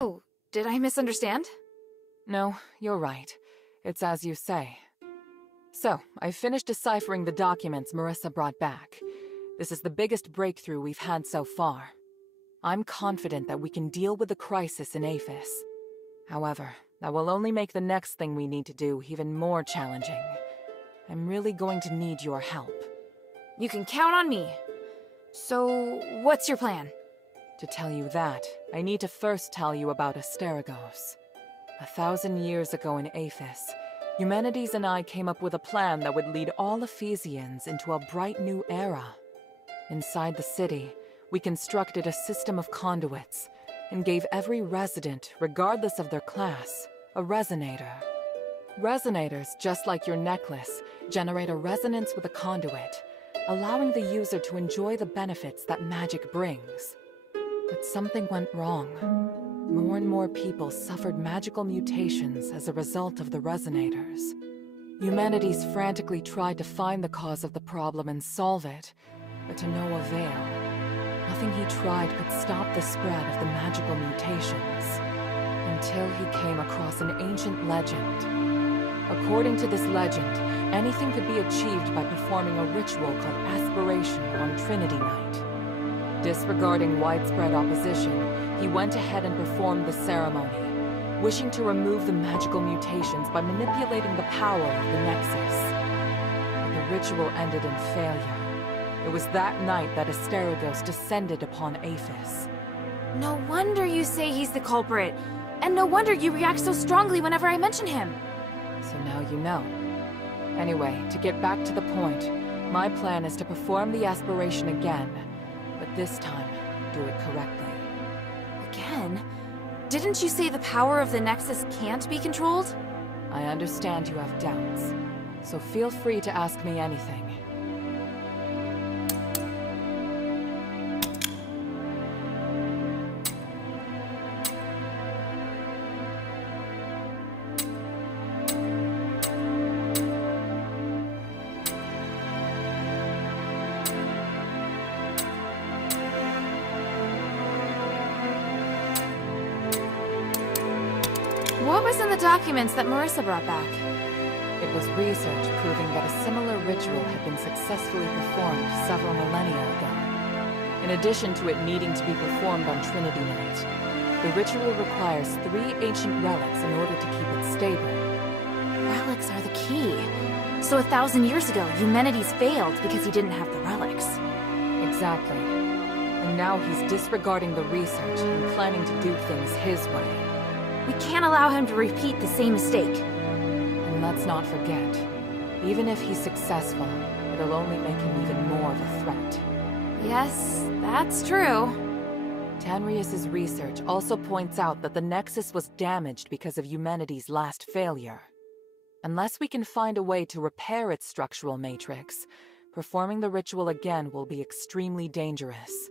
Oh, did I misunderstand? No, you're right. It's as you say. So, I finished deciphering the documents Marissa brought back. This is the biggest breakthrough we've had so far. I'm confident that we can deal with the crisis in Aphis. However, that will only make the next thing we need to do even more challenging. I'm really going to need your help. You can count on me. So, what's your plan? To tell you that, I need to first tell you about Asterigos. 1,000 years ago in Aphis, Eumenides and I came up with a plan that would lead all Ephesians into a bright new era. Inside the city, we constructed a system of conduits and gave every resident, regardless of their class, a resonator. Resonators, just like your necklace, generate a resonance with a conduit, allowing the user to enjoy the benefits that magic brings. But something went wrong. More and more people suffered magical mutations as a result of the resonators. Eumenides frantically tried to find the cause of the problem and solve it, but to no avail. Nothing he tried could stop the spread of the magical mutations, until he came across an ancient legend. According to this legend, anything could be achieved by performing a ritual called aspiration on Trinity Night. Disregarding widespread opposition, he went ahead and performed the ceremony, wishing to remove the magical mutations by manipulating the power of the Nexus. But the ritual ended in failure. It was that night that Asterigos descended upon Aphis. No wonder you say he's the culprit. And no wonder you react so strongly whenever I mention him. So now you know. Anyway, to get back to the point, my plan is to perform the aspiration again, but this time, do it correctly. Again? Didn't you say the power of the Nexus can't be controlled? I understand you have doubts, so feel free to ask me anything. What was in the documents that Marissa brought back? It was research proving that a similar ritual had been successfully performed several millennia ago. In addition to it needing to be performed on Trinity Night, the ritual requires 3 ancient relics in order to keep it stable. Relics are the key. So 1,000 years ago, Eumenides failed because he didn't have the relics. Exactly. And now he's disregarding the research and planning to do things his way. We can't allow him to repeat the same mistake. And let's not forget, even if he's successful, it'll only make him even more of a threat. Yes, that's true. Tanrius's research also points out that the Nexus was damaged because of Eumenides' last failure. Unless we can find a way to repair its structural matrix, performing the ritual again will be extremely dangerous.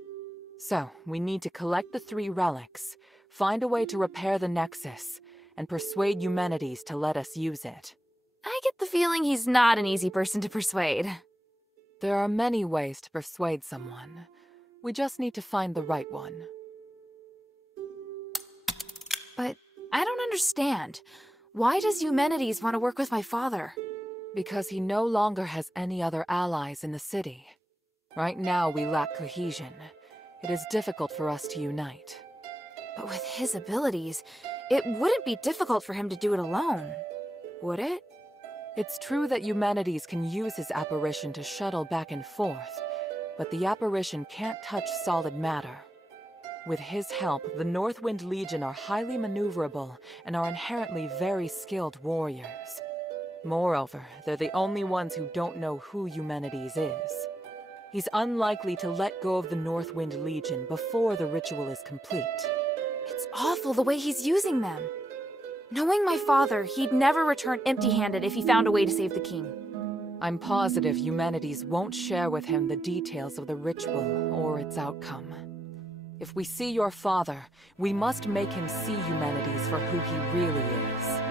So, we need to collect the 3 relics, find a way to repair the Nexus, and persuade Eumenides to let us use it. I get the feeling he's not an easy person to persuade. There are many ways to persuade someone. We just need to find the right one. But I don't understand. Why does Eumenides want to work with my father? Because he no longer has any other allies in the city. Right now we lack cohesion. It is difficult for us to unite. But with his abilities, it wouldn't be difficult for him to do it alone, would it? It's true that Eumenides can use his apparition to shuttle back and forth, but the apparition can't touch solid matter. With his help, the Northwind Legion are highly maneuverable and are inherently very skilled warriors. Moreover, they're the only ones who don't know who Eumenides is. He's unlikely to let go of the Northwind Legion before the ritual is complete. It's awful the way he's using them. Knowing my father, he'd never return empty-handed if he found a way to save the king. I'm positive Eumenides won't share with him the details of the ritual or its outcome. If we see your father, we must make him see Eumenides for who he really is.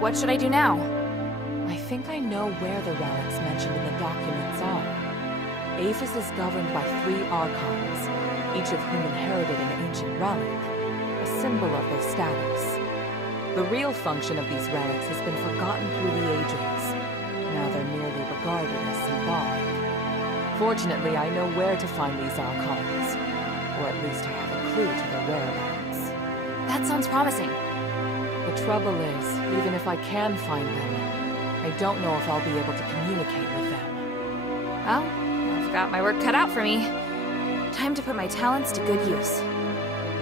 What should I do now? I think I know where the relics mentioned in the documents are. Aphis is governed by 3 Archons, each of whom inherited an ancient relic, a symbol of their status. The real function of these relics has been forgotten through the ages. Now they're merely regarded as symbolic. Fortunately, I know where to find these Archons, or at least I have a clue to their whereabouts. That sounds promising. The trouble is, even if I can find them, I don't know if I'll be able to communicate with them. Well, I've got my work cut out for me. Time to put my talents to good use.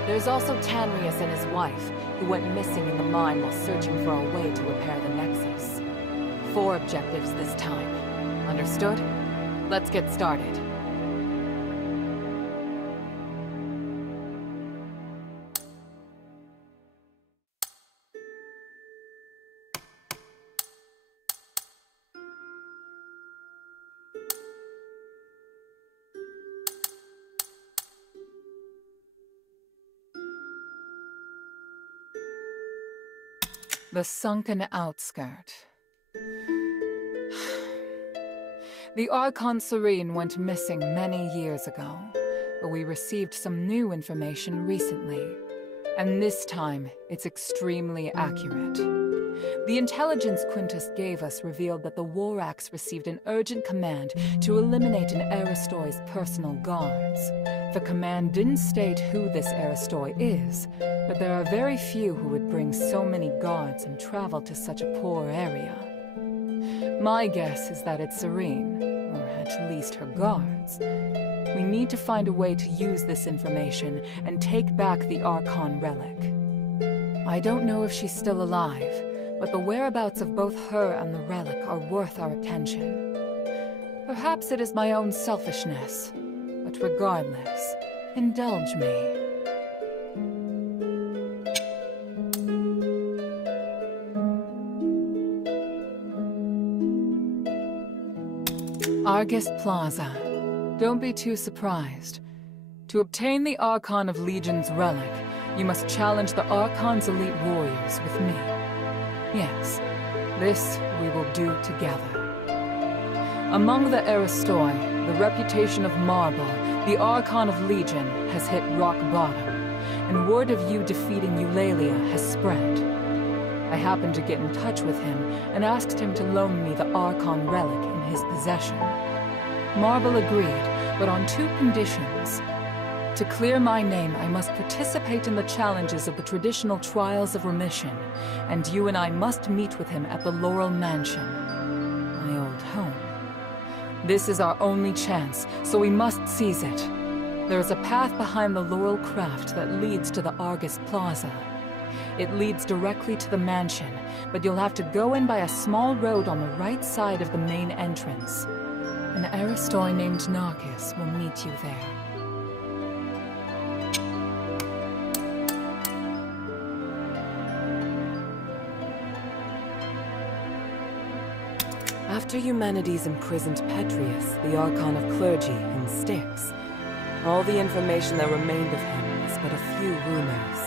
There's also Tanrius and his wife, who went missing in the mine while searching for a way to repair the Nexus. 4 objectives this time. Understood? Let's get started. The sunken outskirt. The Archon Serene went missing many years ago, but we received some new information recently. And this time, it's extremely accurate. The intelligence Quintus gave us revealed that the Warax received an urgent command to eliminate an Aristoi's personal guards. The command didn't state who this Aristoi is, but there are very few who would bring so many guards and travel to such a poor area. My guess is that it's Serene, or at least her guards. We need to find a way to use this information and take back the Archon relic. I don't know if she's still alive, but the whereabouts of both her and the relic are worth our attention. Perhaps it is my own selfishness, but regardless, indulge me. Argus Plaza. Don't be too surprised. To obtain the Archon of Legion's relic, you must challenge the Archon's elite warriors with me. Yes, this we will do together. Among the Aristoi, the reputation of Marble, the Archon of Legion, has hit rock bottom, and word of you defeating Eulalia has spread. I happened to get in touch with him and asked him to loan me the Archon relic in his possession. Marble agreed, but on 2 conditions. To clear my name, I must participate in the challenges of the traditional Trials of Remission, and you and I must meet with him at the Laurel Mansion, my old home. This is our only chance, so we must seize it. There is a path behind the Laurel Craft that leads to the Argus Plaza. It leads directly to the mansion, but you'll have to go in by a small road on the right side of the main entrance. An Aristoi named Narcus will meet you there. After Eumenides imprisoned Petrius, the Archon of Clergy, in Styx, all the information that remained of him is but a few rumors.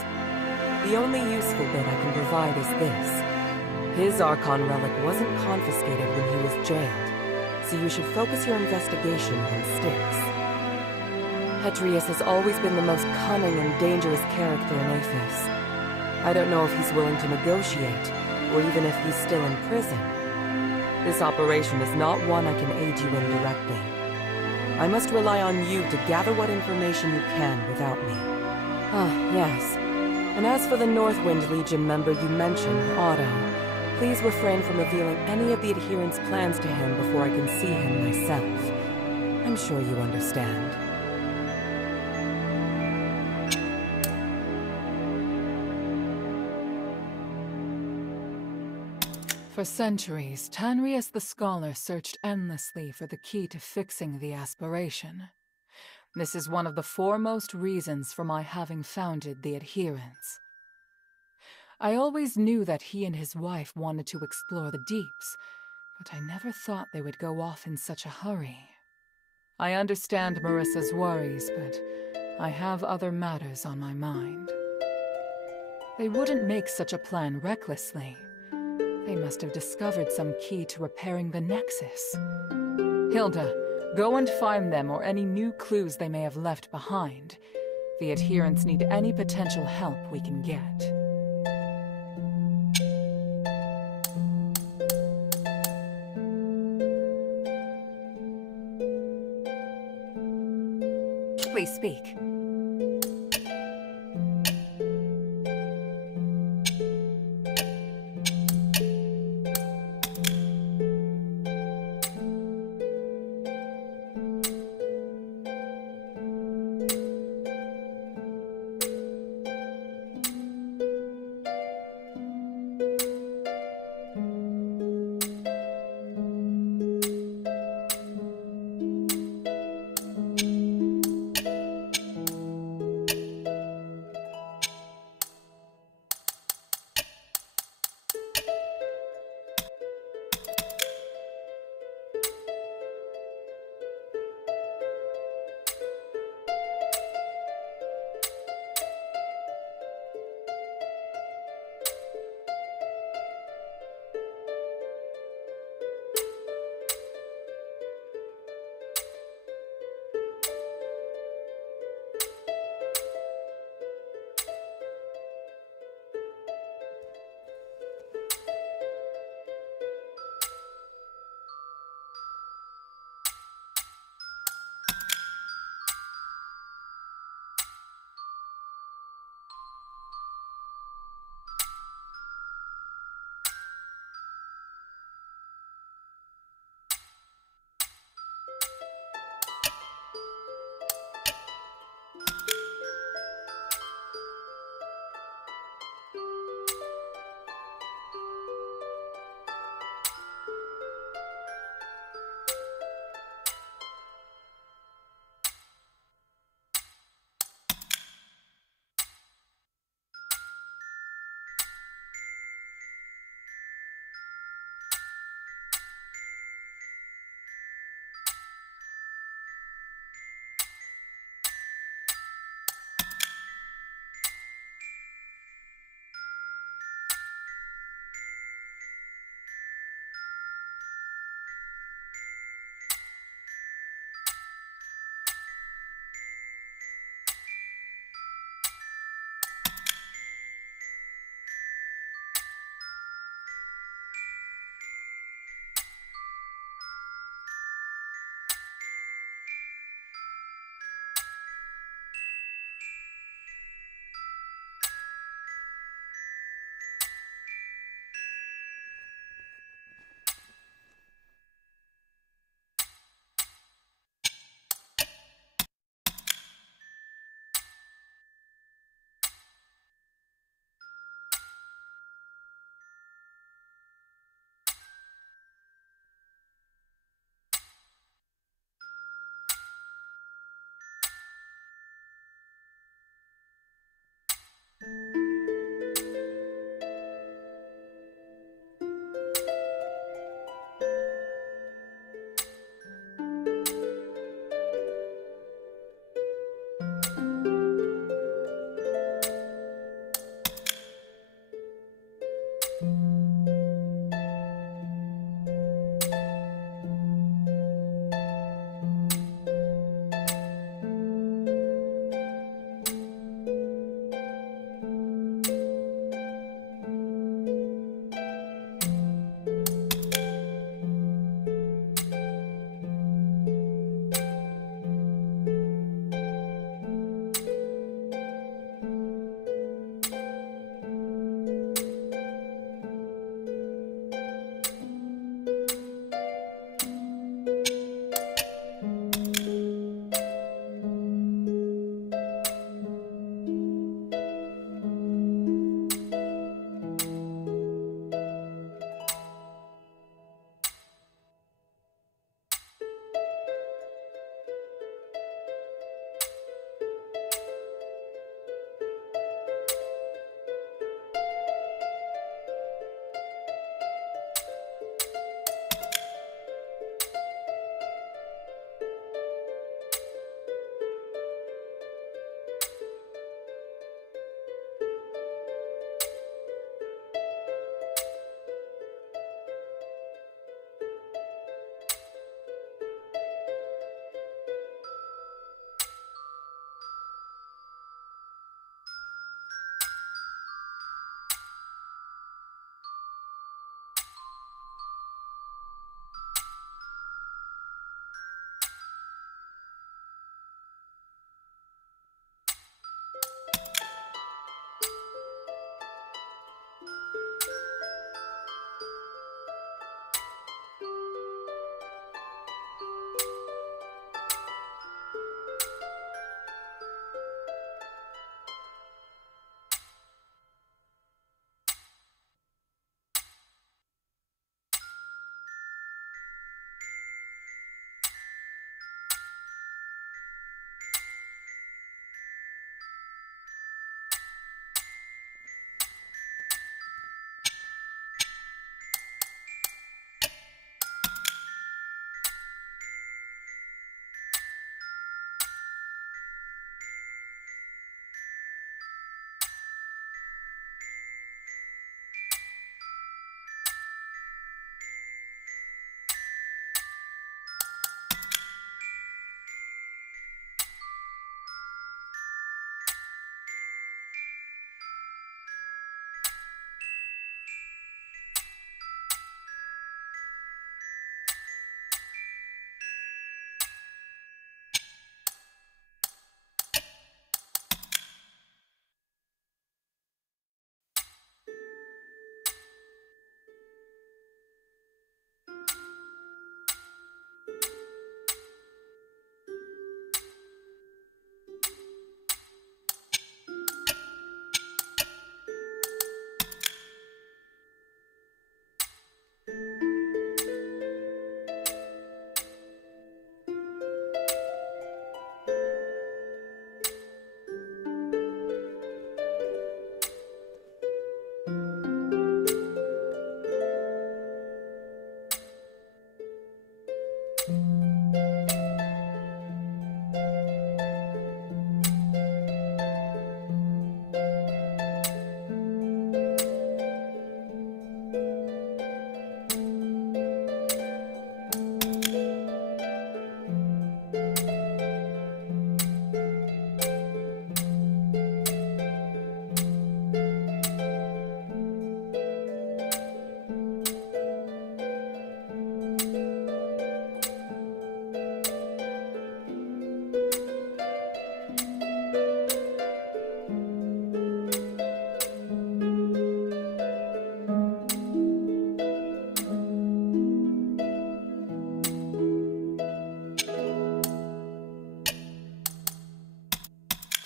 The only useful bit I can provide is this. His Archon relic wasn't confiscated when he was jailed, so you should focus your investigation on Styx. Petrius has always been the most cunning and dangerous character in Aphis. I don't know if he's willing to negotiate, or even if he's still in prison. This operation is not one I can aid you in directly. I must rely on you to gather what information you can without me. Ah, yes. And as for the Northwind Legion member you mentioned, Otto, please refrain from revealing any of the adherents' plans to him before I can see him myself. I'm sure you understand. For centuries, Tanrius the Scholar searched endlessly for the key to fixing the aspiration. This is one of the foremost reasons for my having founded the Adherents. I always knew that he and his wife wanted to explore the deeps, but I never thought they would go off in such a hurry. I understand Marissa's worries, but I have other matters on my mind. They wouldn't make such a plan recklessly. They must have discovered some key to repairing the Nexus. Hilda, go and find them or any new clues they may have left behind. The adherents need any potential help we can get. Please speak.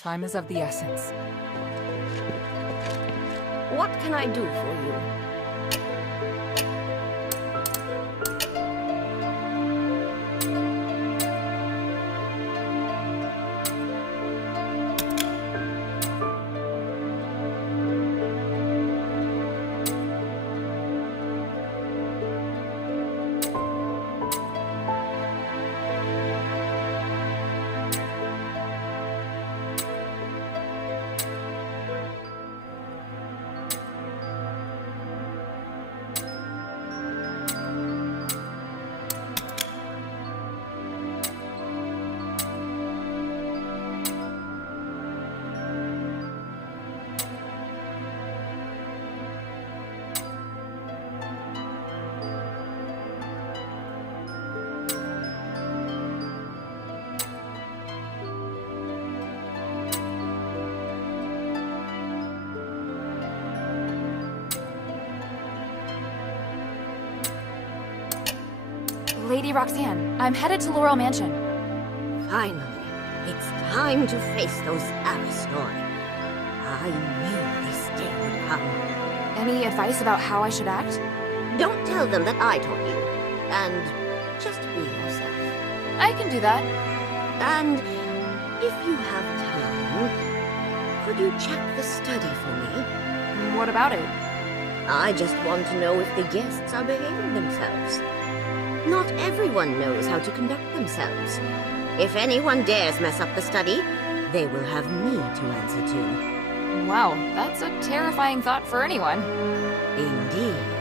Time is of the essence. What can I do for you? Lady Roxanne, I'm headed to Laurel Mansion. Finally, it's time to face those Asterigos. I knew this day would come. Any advice about how I should act? Don't tell them that I taught you. And just be yourself. I can do that. And if you have time, could you check the study for me? What about it? I just want to know if the guests are behaving themselves. Not everyone knows how to conduct themselves. If anyone dares mess up the study, they will have me to answer to. Wow, that's a terrifying thought for anyone. Indeed.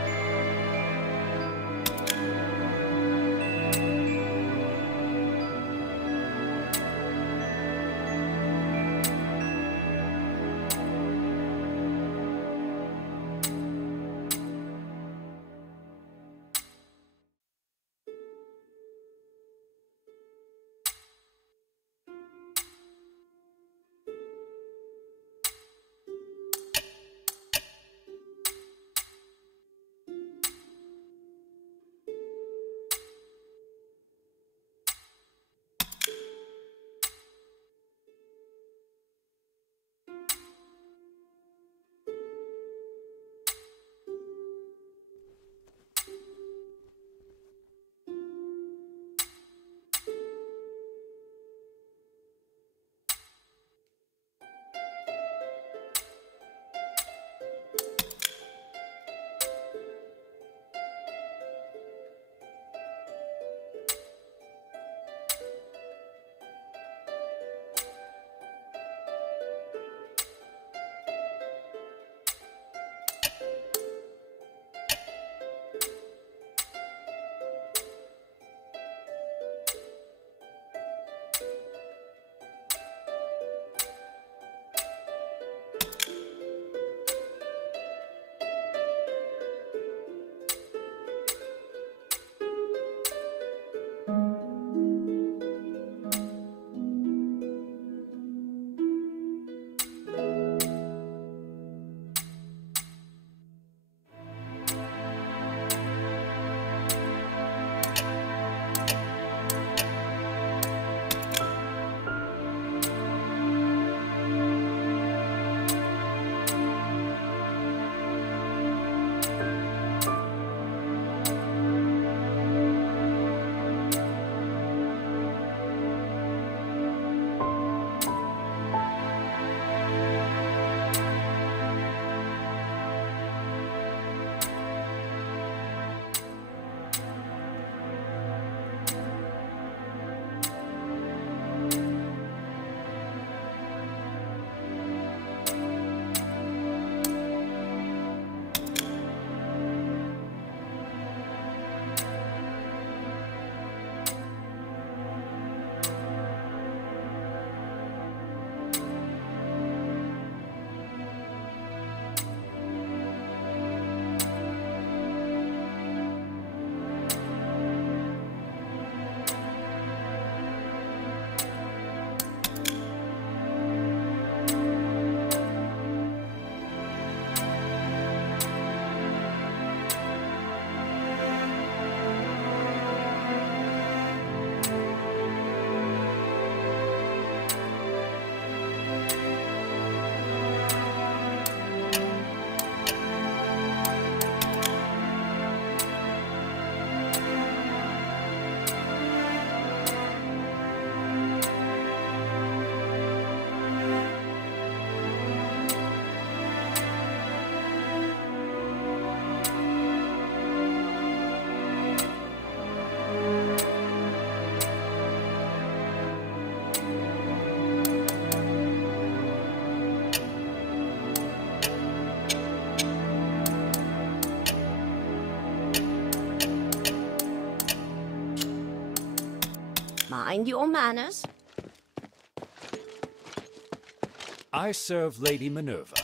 Mind your manners. I serve Lady Minerva.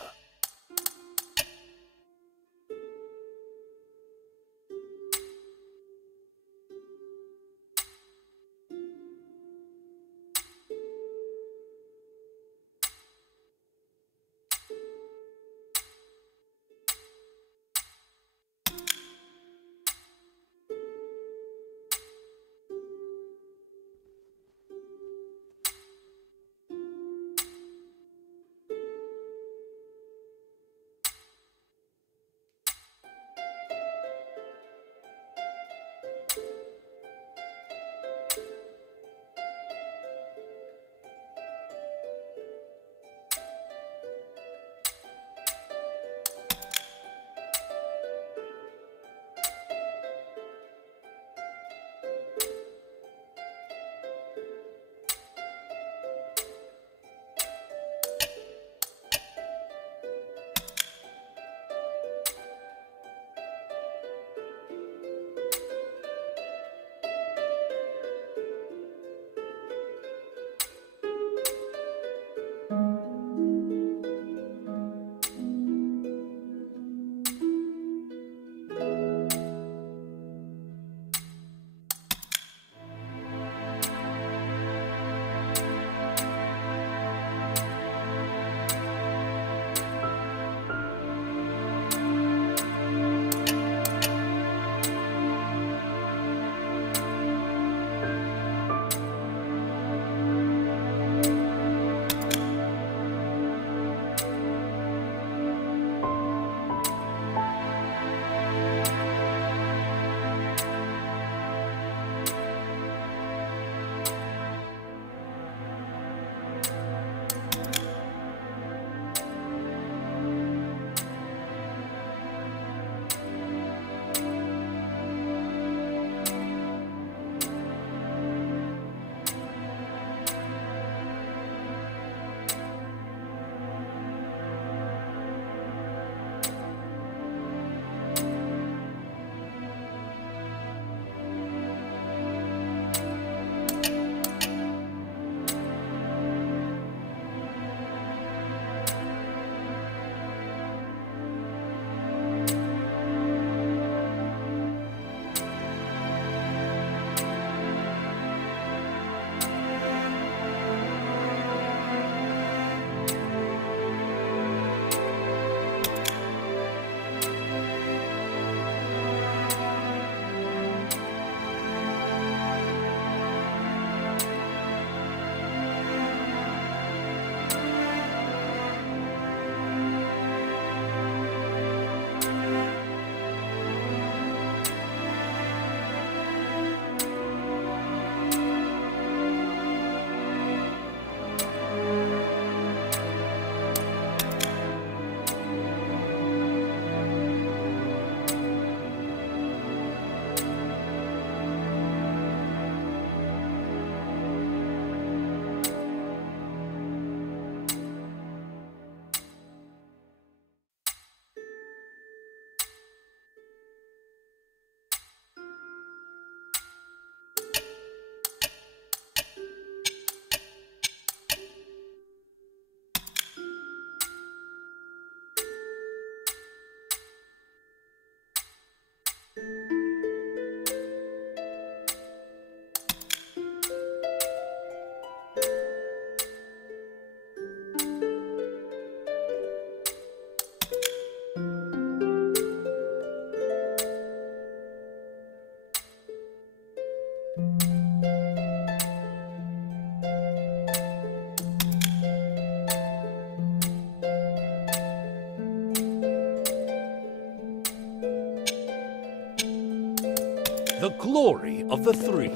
The glory of the three.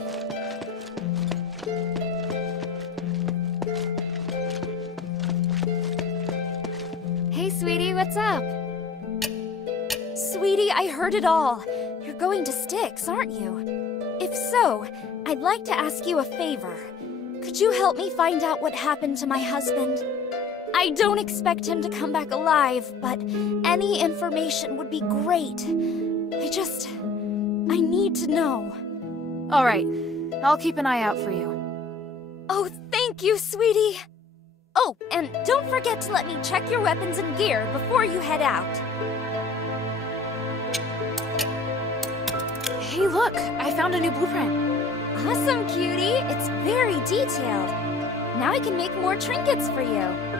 Hey, sweetie, what's up? Sweetie, I heard it all. You're going to Styx, aren't you? If so, I'd like to ask you a favor. Could you help me find out what happened to my husband? I don't expect him to come back alive, but any information would be great. I need to know. All right, I'll keep an eye out for you. Oh, thank you, sweetie! Oh, and don't forget to let me check your weapons and gear before you head out. Hey, look! I found a new blueprint. Awesome, cutie! It's very detailed. Now I can make more trinkets for you.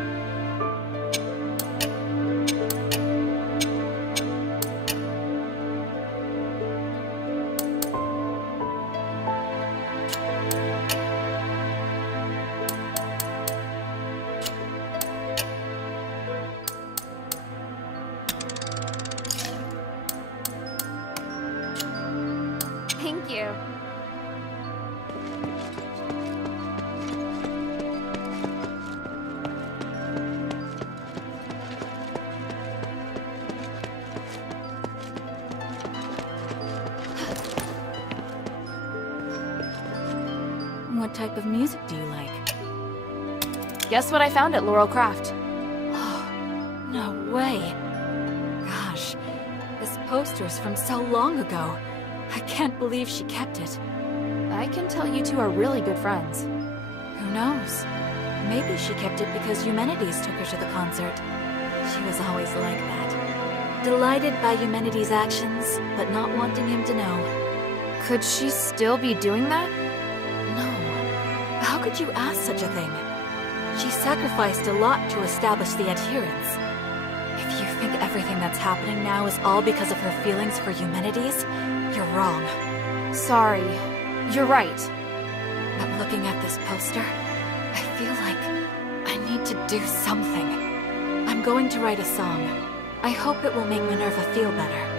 Thank you. What type of music do you like? Guess what I found at Laurel Craft? Oh, no way. Gosh, this poster's from so long ago. I can't believe she kept it. I can tell you two are really good friends. Who knows? Maybe she kept it because Eumenides took her to the concert. She was always like that. Delighted by Eumenides' actions, but not wanting him to know. Could she still be doing that? No. How could you ask such a thing? She sacrificed a lot to establish the adherence. If you think everything that's happening now is all because of her feelings for Eumenides, you're wrong. Sorry. You're right. But looking at this poster, I feel like I need to do something. I'm going to write a song. I hope it will make Minerva feel better.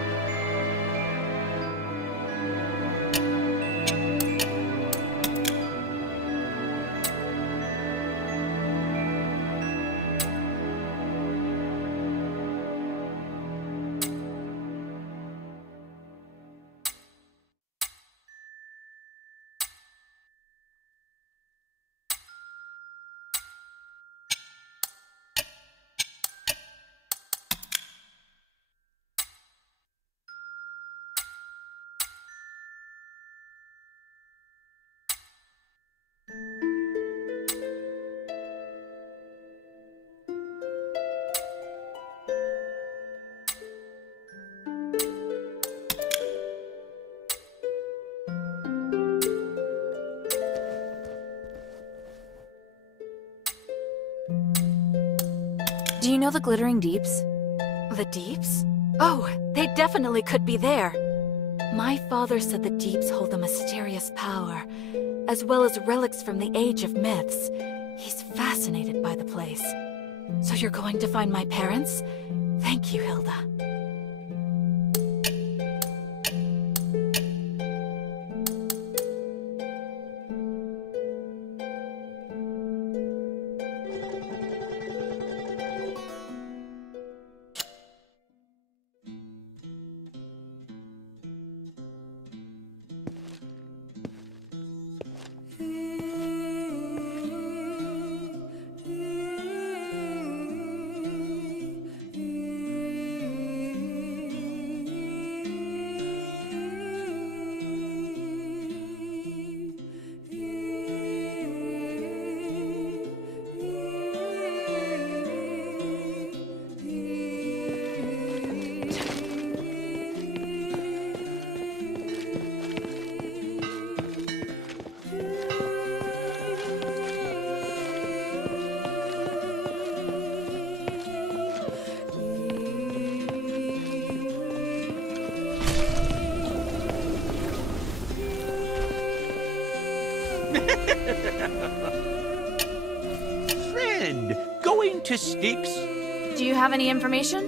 Do you know the Glittering Deeps? The Deeps? Oh, they definitely could be there. My father said the Deeps hold a mysterious power, as well as relics from the Age of Myths. He's fascinated by the place. So you're going to find my parents? Thank you, Hilda. Friend, going to Styx? Do you have any information?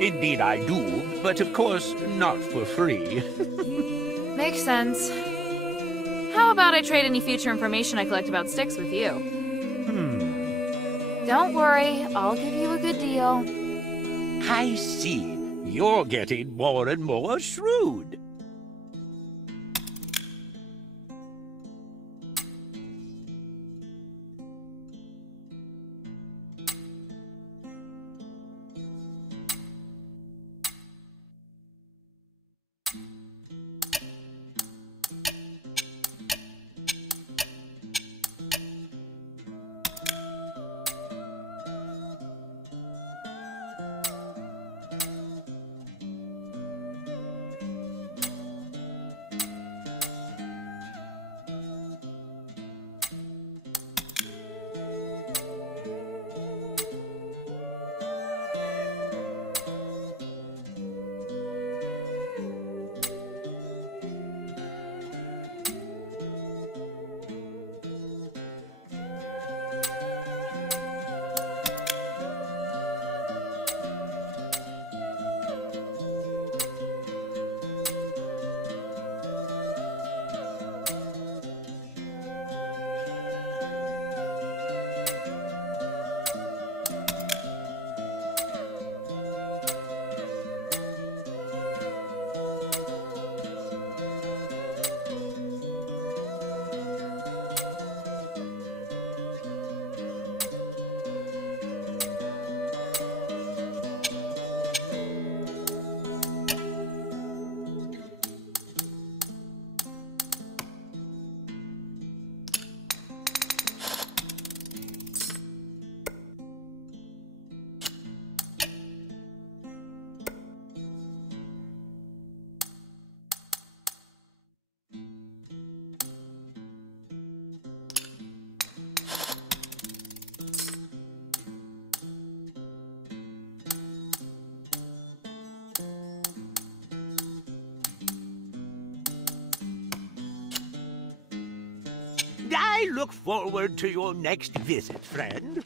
Indeed I do, but of course not for free. Makes sense. How about I trade any future information I collect about Styx with you? Don't worry, I'll give you a good deal. I see. You're getting more and more shrewd. I look forward to your next visit, friend.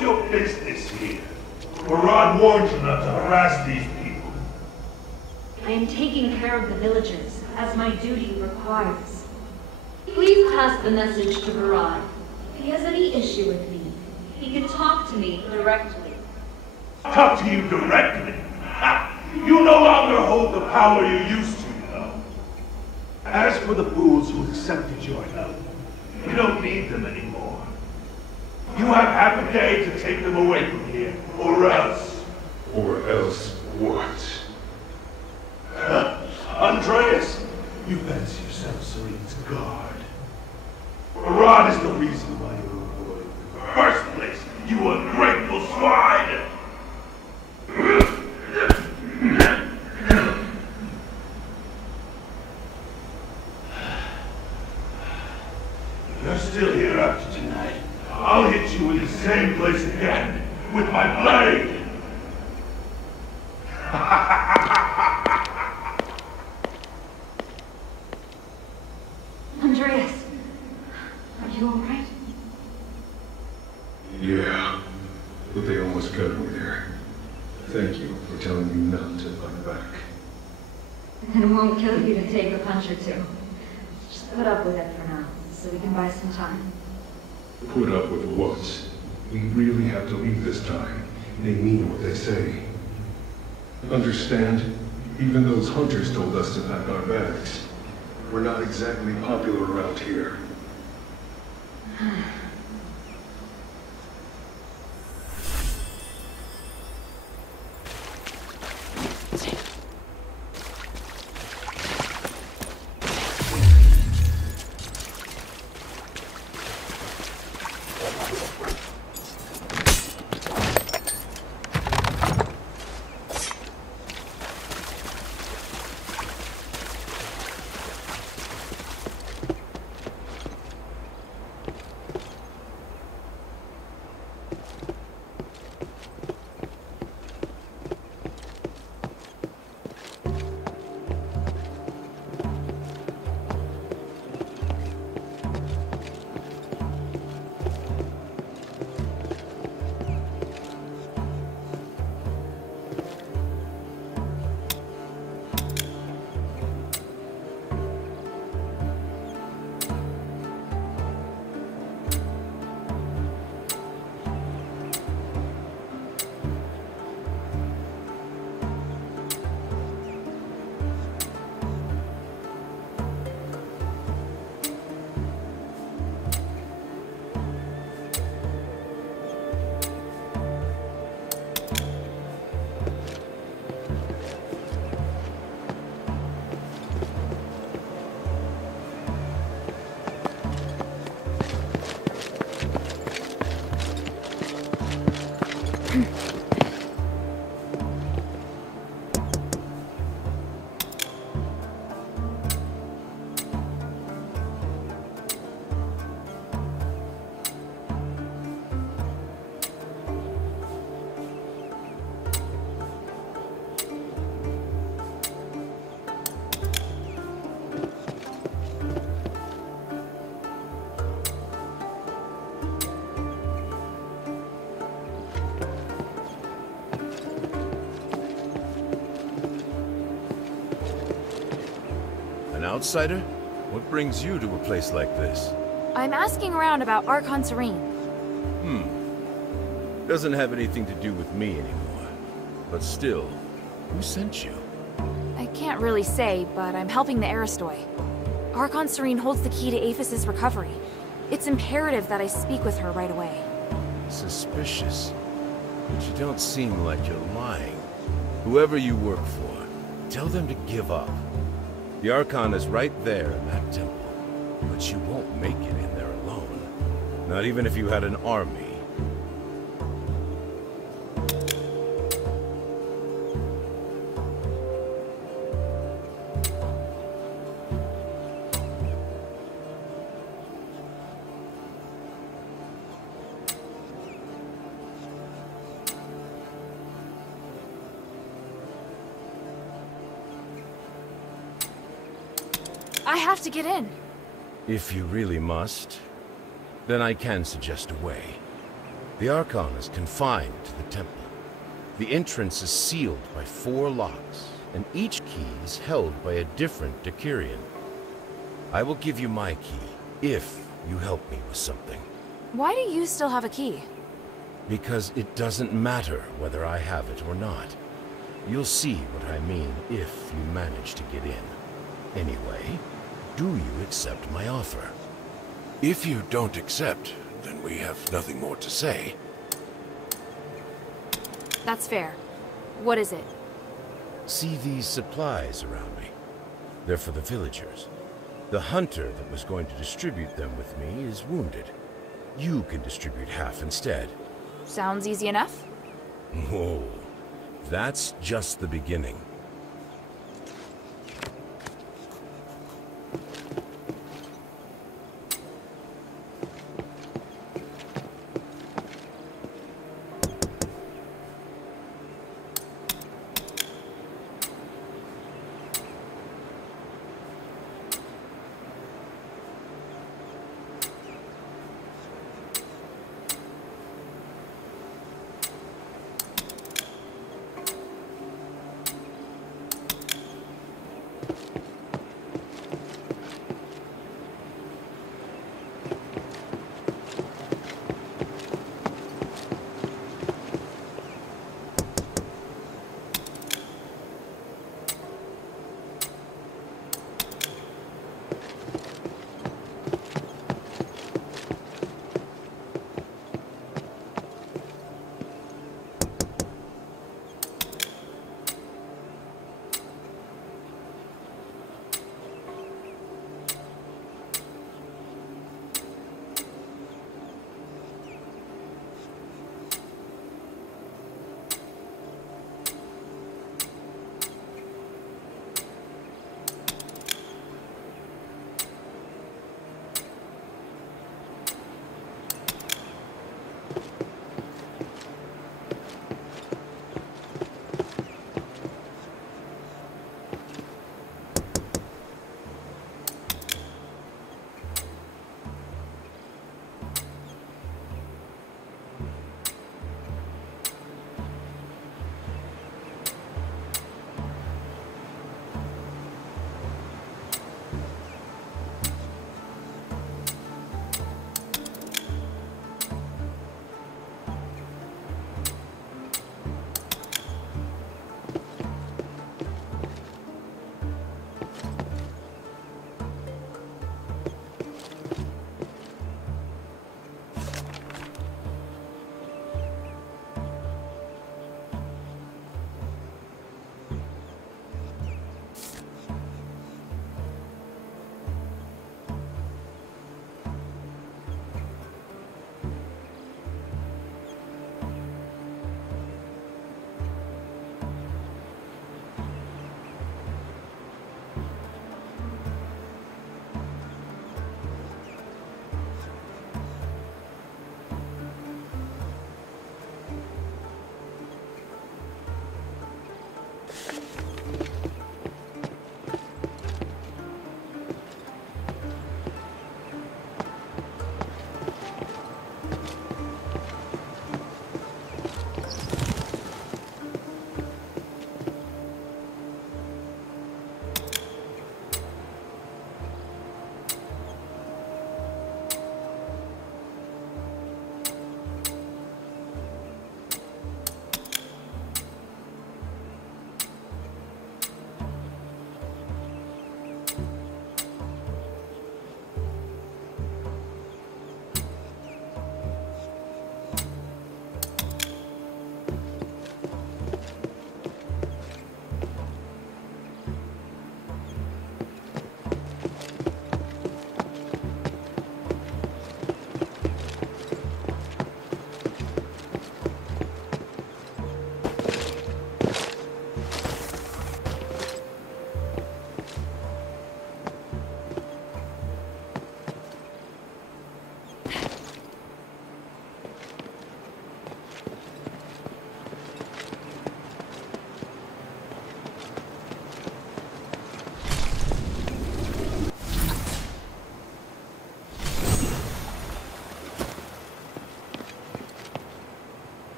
What's your business here? Rod warned you not to harass these people. I am taking care of the villagers, as my duty requires. Please pass the message to Barad. If he has any issue with me, he can talk to me directly. Talk to you directly? Ha! You no longer hold the power you used to, you know. As for the fools who accepted your help, you don't need them anymore. You have half a day to take them away from here, or else. Or else what? Andreas, you fancy yourself Serene's guard. Rod is the reason why you were avoided in the first place, you ungrateful swine! You're still here after tonight. I'll hit you in the same place again, with my blade! Andreas, are you alright? Yeah, but they almost got me there. Thank you for telling me not to fight back. It won't kill you to take a punch or two. Just put up with it for now, so we can buy some time. Put up with what? We really have to leave this time. They mean what they say. Understand? Even those hunters told us to pack our bags. We're not exactly popular around here. An outsider? What brings you to a place like this? I'm asking around about Archon Serene. Doesn't have anything to do with me anymore. But still, who sent you? I can't really say, but I'm helping the Aristoi. Archon Serene holds the key to Aphis's recovery. It's imperative that I speak with her right away. Suspicious. But you don't seem like you're lying. Whoever you work for, tell them to give up. The Archon is right there in that temple. But you won't make it in there alone. Not even if you had an army. I have to get in. If you really must, then I can suggest a way. The Archon is confined to the temple. The entrance is sealed by 4 locks, and each key is held by a different Decurion. I will give you my key, if you help me with something. Why do you still have a key? Because it doesn't matter whether I have it or not. You'll see what I mean if you manage to get in. Anyway, do you accept my offer? If you don't accept, then we have nothing more to say. That's fair. What is it? See these supplies around me? They're for the villagers. The hunter that was going to distribute them with me is wounded. You can distribute half instead. Sounds easy enough. Whoa. That's just the beginning.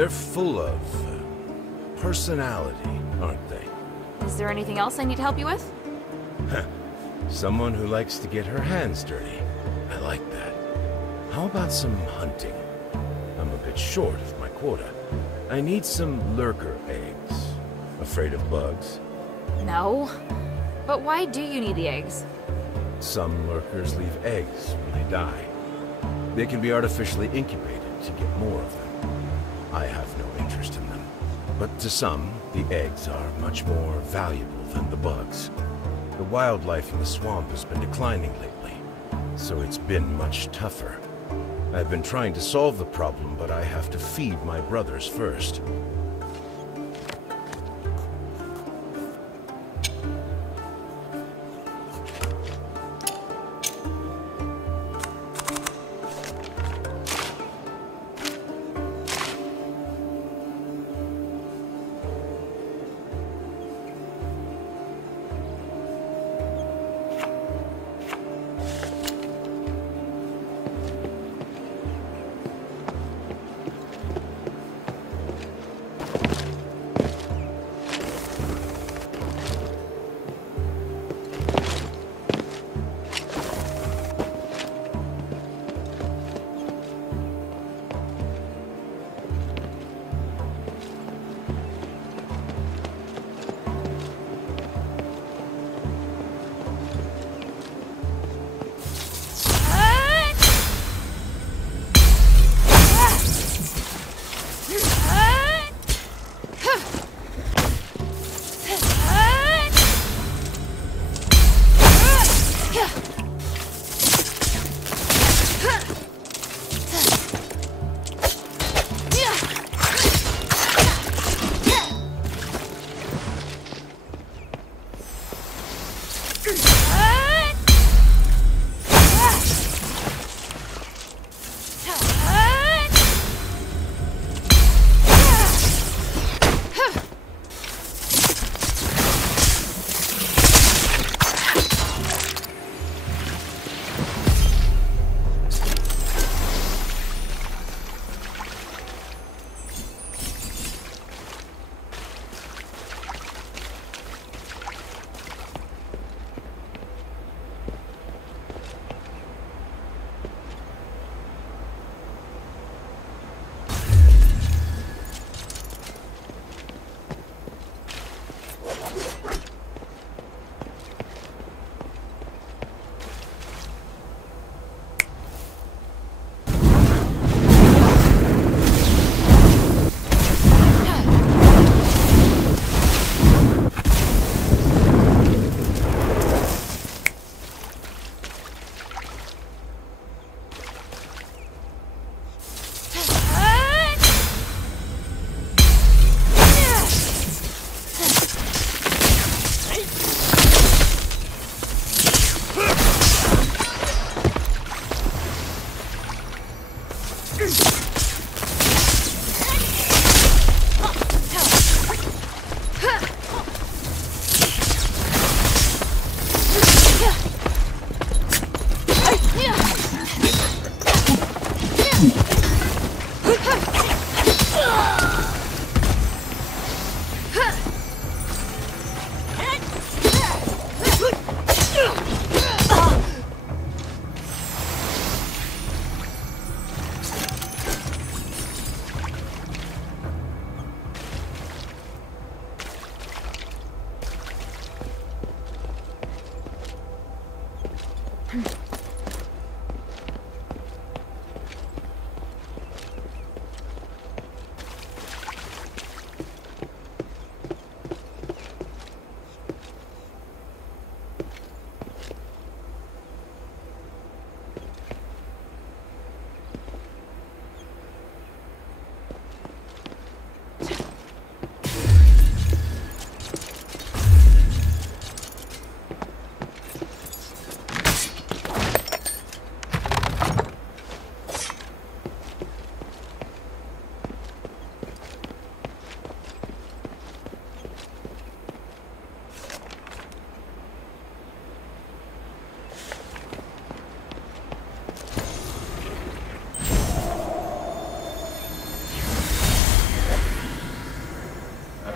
They're full of personality, aren't they? Is there anything else I need help you with? Someone who likes to get her hands dirty. I like that. How about some hunting? I'm a bit short of my quota. I need some lurker eggs. Afraid of bugs? No. But why do you need the eggs? Some lurkers leave eggs when they die. They can be artificially incubated to get more of them. I have no interest in them. But to some, the eggs are much more valuable than the bugs. The wildlife in the swamp has been declining lately, so it's been much tougher. I've been trying to solve the problem, but I have to feed my brothers first.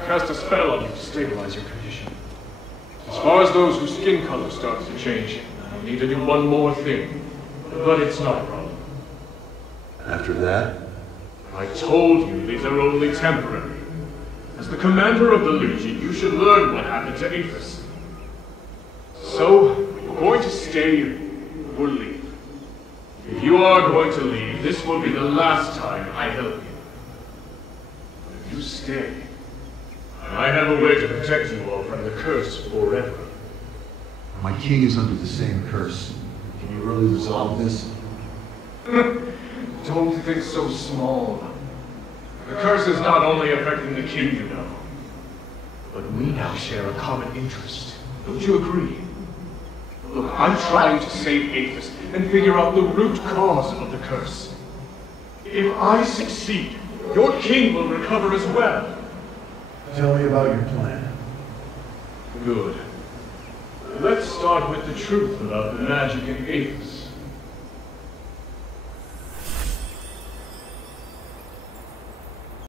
cast a spell on you to stabilize your condition. As far as those whose skin color starts to change, I need to do one more thing. But it's not a problem. After that? I told you these are only temporary. As the commander of the Legion, you should learn what happened to Aethys. So, you're going to stay or leave. If you are going to leave, this will be the last time I help you. But if you stay, I have a way to protect you all from the curse forever. My king is under the same curse. Can you really resolve this? Don't think so small. The curse is not only affecting the king, you know, but we now share a common interest. Don't you agree? Look, I'm trying to save Aethys and figure out the root cause of the curse. If I succeed, your king will recover as well. Tell me about your plan. Good. Let's start with the truth about the magic in Aethys.